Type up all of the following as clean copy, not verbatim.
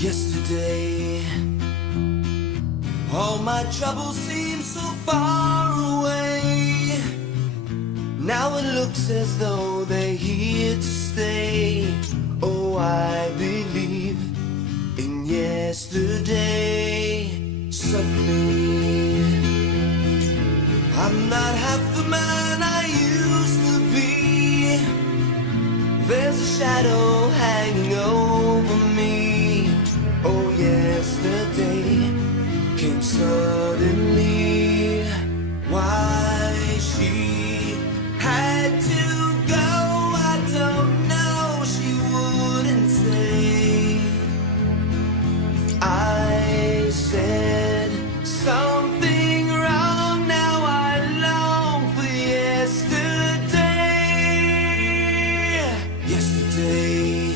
Yesterday, all my troubles seem so far away. Now it looks as though they're here to stay. Oh, I believe in yesterday. Suddenly, I'm not half the man I used to be. There's a shadow hanging over me. Oh, yesterday came suddenly. Why she had to go, I don't know. She wouldn't say. I said something wrong. Now I long for yesterday. Yesterday,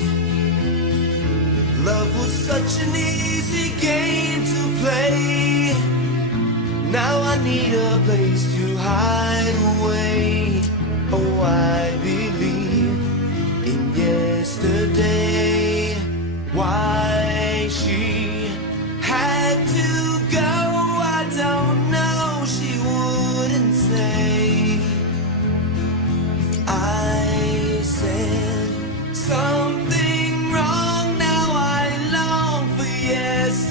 love was such an easy game to play. Now I need a place to hide away. Oh, I believe in yesterday. Why she had to go, I don't know. She wouldn't say. I said something wrong. Now I long for yesterday.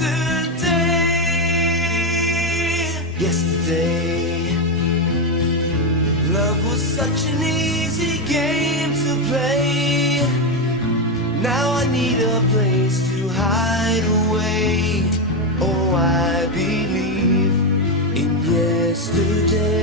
Yesterday, love was such an easy game to play. Now I need a place to hide away. Oh, I believe in yesterday.